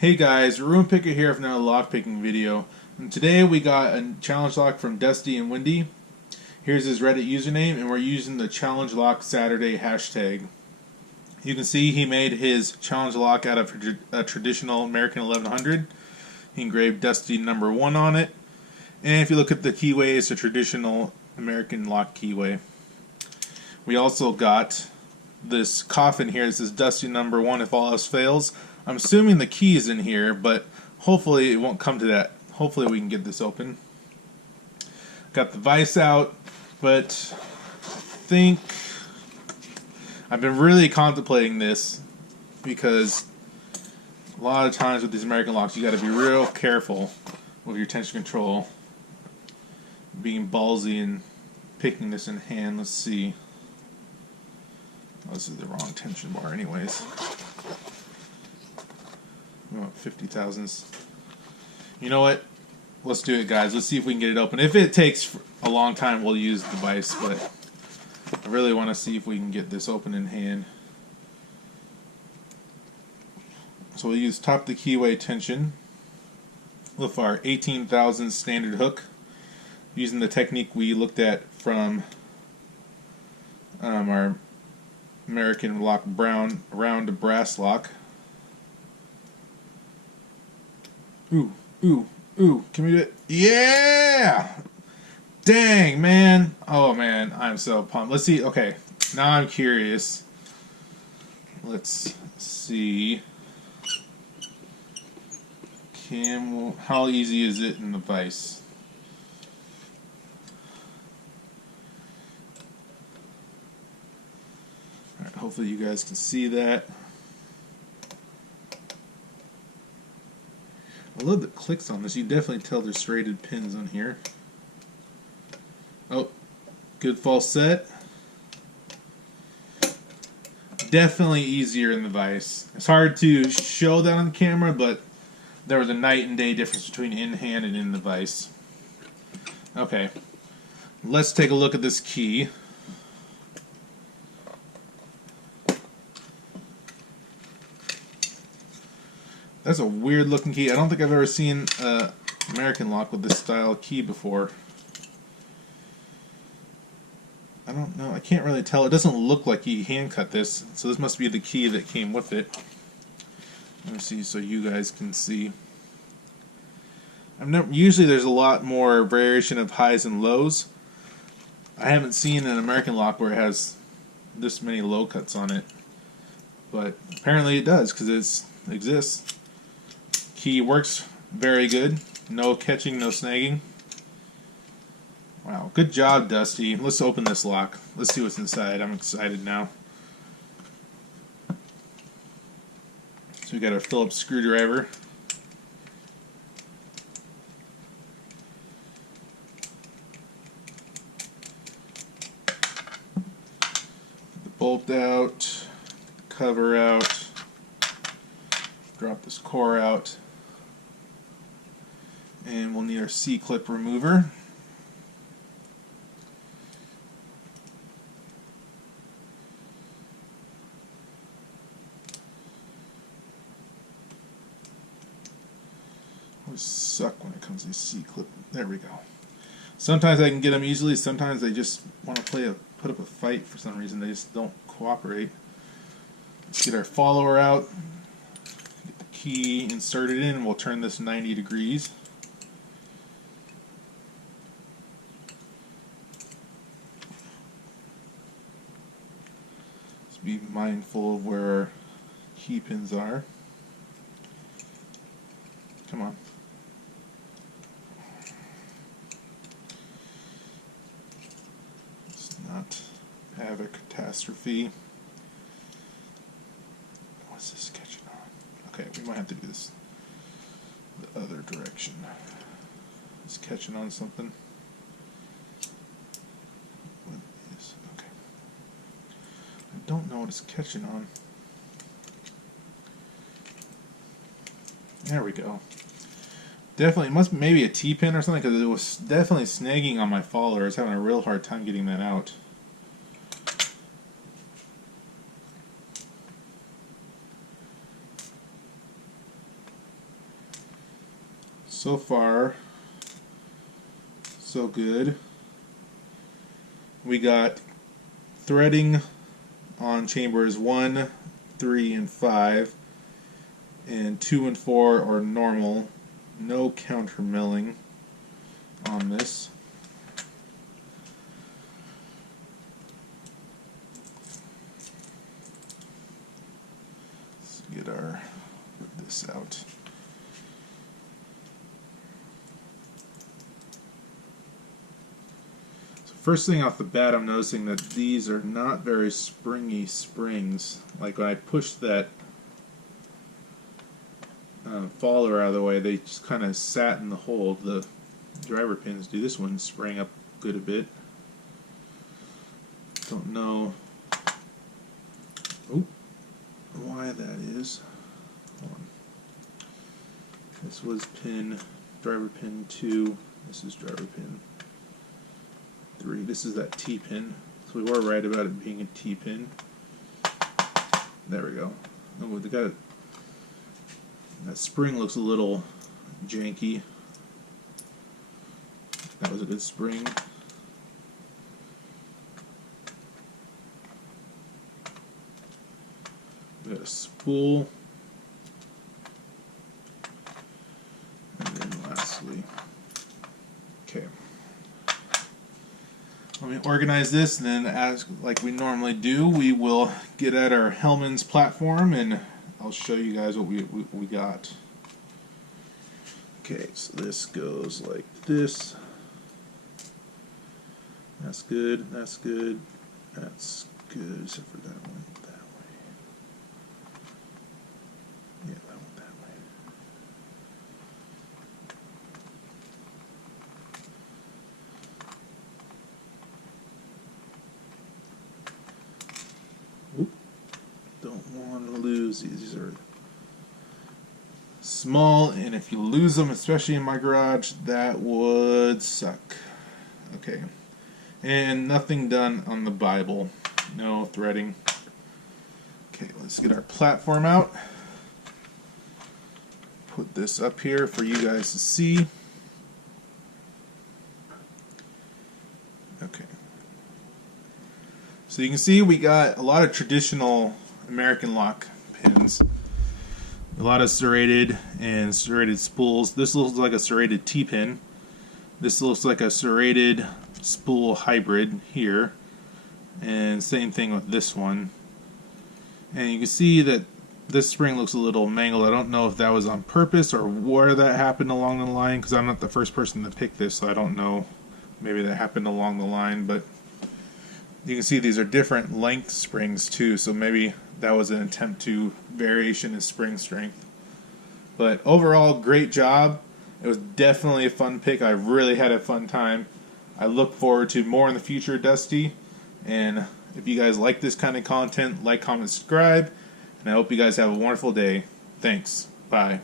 Hey guys, RoonPicker here for another lockpicking video. And today we got a challenge lock from Dustynwindy. Here's his Reddit username, and we're using the challenge lock Saturday hashtag. You can see he made his challenge lock out of a traditional American 1100. He engraved Dusty number 1 on it. And if you look at the keyway, it's a traditional American lock keyway. We also got this coffin here. It says Dusty number 1 if all else fails. I'm assuming the key is in here, but hopefully it won't come to that. Hopefully we can get this open. Got the vise out, but I think I've been really contemplating this because a lot of times with these American locks you got to be real careful with your tension control. Being ballsy and picking this in hand. Let's see. Oh, this is the wrong tension bar anyways. Oh, 50 thousandths. You know what? Let's do it, guys. Let's see if we can get it open. If it takes a long time, we'll use the vise, but I really want to see if we can get this open in hand. So we'll use top the keyway tension with our 18,000 standard hook, using the technique we looked at from our American lock brown round brass lock. Ooh, ooh, ooh, can we do it? Yeah! Dang, man. Oh, man, I'm so pumped. Let's see. Okay, now I'm curious. Let's see. How easy is it in the vise? Alright, hopefully you guys can see that. I love the clicks on this. You can definitely tell there's serrated pins on here. Oh, good false set. Definitely easier in the vise. It's hard to show that on camera, but there was a night and day difference between in hand and in the vise. Okay, let's take a look at this key. That's a weird looking key. I don't think I've ever seen an American lock with this style key before. I don't know. I can't really tell. It doesn't look like he hand cut this, so this must be the key that came with it. Let me see so you guys can see. Usually there's a lot more variation of highs and lows. I haven't seen an American lock where it has this many low cuts on it, but apparently it does because it exists. Key works very good. No catching, no snagging. Wow, good job, Dusty. Let's open this lock. Let's see what's inside. I'm excited now. So we got our Phillips screwdriver. Get the bolt out, cover out, drop this core out. And we'll need our C-clip remover. Always suck when it comes to C-clip. There we go. Sometimes I can get them easily. Sometimes they just want to put up a fight for some reason. They just don't cooperate. Let's get our follower out. Get the key inserted in, and we'll turn this 90 degrees. Be mindful of where our key pins are. Come on. Let's not have a catastrophe. What's this catching on? Okay, we might have to do this the other direction. It's catching on something. Don't know what it's catching on. There we go. Definitely, it maybe a T-pin or something, because it was definitely snagging on my follower. I was having a real hard time getting that out. So far, so good. We got threading on chambers 1, 3, and 5, and 2 and 4 are normal. No counter milling on this. Let's put this out. First thing off the bat, I'm noticing that these are not very springy springs. Like when I push that follower out of the way, they just kind of sat in the hole. The driver pins do. This one sprang up good a bit. Don't know why that is. Hold on. This was driver pin 2. This is driver pin 3. This is that T-pin. So we were right about it being a T-pin. There we go. Oh, that spring looks a little janky. That was a good spring. We got a spool. And then lastly, okay. Let me organize this, and then, as like we normally do, we will get at our Hellman's platform, and I'll show you guys what we got. Okay, so this goes like this. That's good. That's good. That's good. Except for that one. That way. Yeah, that one that way. Oop. Don't want to lose these. These are small, and if you lose them, especially in my garage, that would suck. Okay. And nothing done on the Bible. No threading. Okay, let's get our platform out. Put this up here for you guys to see. Okay. So you can see we got a lot of traditional American lock pins. A lot of serrated and serrated spools. This looks like a serrated T-pin. This looks like a serrated spool hybrid here, and same thing with this one. And you can see that this spring looks a little mangled. I don't know if that was on purpose or where that happened along the line, because I'm not the first person to pick this, so I don't know. Maybe that happened along the line, but you can see these are different length springs too, so maybe that was an attempt to variation in spring strength. But overall, great job. It was definitely a fun pick. I really had a fun time. I look forward to more in the future, Dusty. And if you guys like this kind of content, like, comment, subscribe. And I hope you guys have a wonderful day. Thanks. Bye.